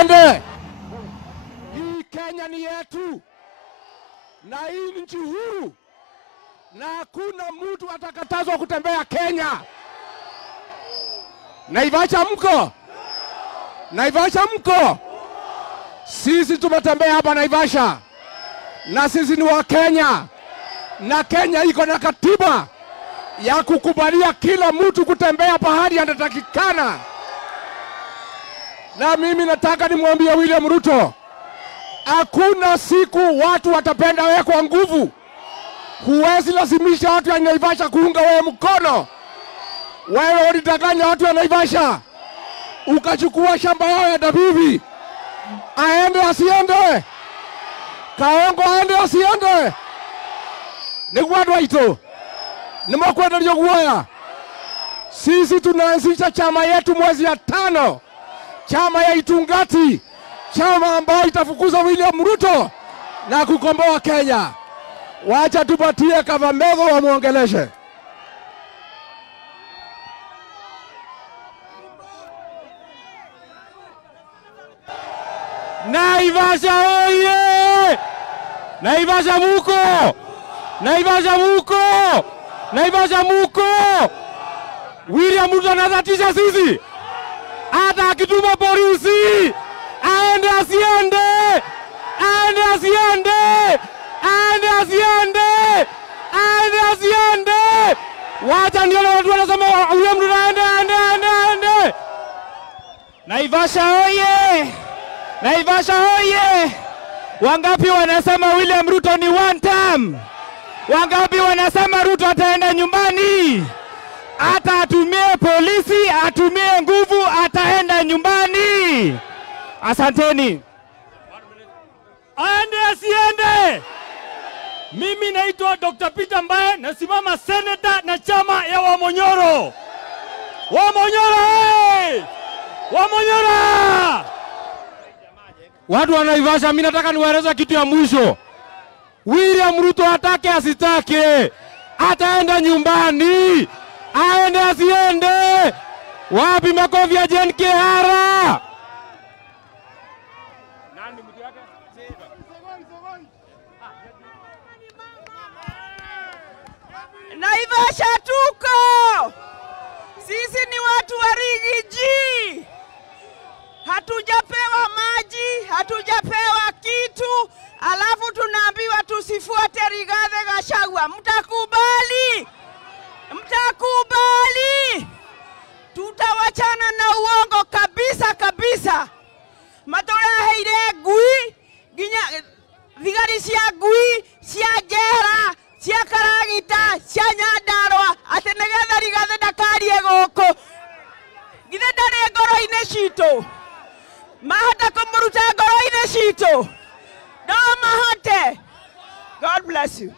asiende? Hii Kenya ni yetu, na hii nchi huru, na hakuna mtu atakatazwa kutembea Kenya. Naivasha mko? Naivasha mko? Sisi tumetembea hapa Naivasha, na sisi ni wa Kenya, na Kenya iko na katiba ya kukubalia kila mtu kutembea pahali anatakikana. Na mimi nataka nimwambie William Ruto, hakuna siku watu watapenda wewe kwa nguvu. Huwezi lazimisha watu wa Naivasha kuunga wewe mkono. Wewe ulidanganya watu wa Naivasha, ukachukua shamba yao ya Dabibi. Aende asiende? Kaongo aende asiende? Ni watu waito, ni mwakwenda ndio guaya. Sisi tunaanzisha chama yetu mwezi ya 5, chama ya Itungati, chama ambayo itafukuza William Ruto na kukomboa Kenya. Wacha tupatie Kavamego wamuongeleshe. Naivasha oye! Naivasha muko! Naivasha muko! Naivasha muko! William Ruto anatisha sisi. Hata akituma polisi, aende asiende! Aende asiende! Aende asiende! Aende asiende! Wacha ndio watu wanasema William Ruto aende. Naivasha oye! Naivasha oye! Wangapi wanasema William Ruto ni one term? Wangapi wanasema Ruto ataenda nyumbani? Hata atumie polisi, atumie nguvu, ataenda nyumbani. Asanteni. Aende asiende? Mimi naitwa Dr. Peter Mbae, nasimama seneta na chama ya Wamonyoro. Wamonyoro hey! Wamonyoro! Watu wa Naivasha, mimi nataka niwaeleze kitu ya mwisho. William Ruto atake asitake, ataenda nyumbani. Aende asiende? Wapi makofi ya Jen Kihara? Naivasha tuko. Sisi ni watu wa Rigiji. Hatujapewa maji, hatujapewa kitu, alafu tunaambiwa tusifuate Rigathi Gachagua. Mtakubali? Mtakubali? Tutawachana na uongo kabisa kabisa. Matore heire gui, ginya thigari cia gui, cia jera, cia karagita, cia Nyandarua, ati nigetha Rigathi ndakarie guku. Githe ndari ngoro-ini citu. Mahata kumuruta ngoro-ini citu. No mahate. God bless you.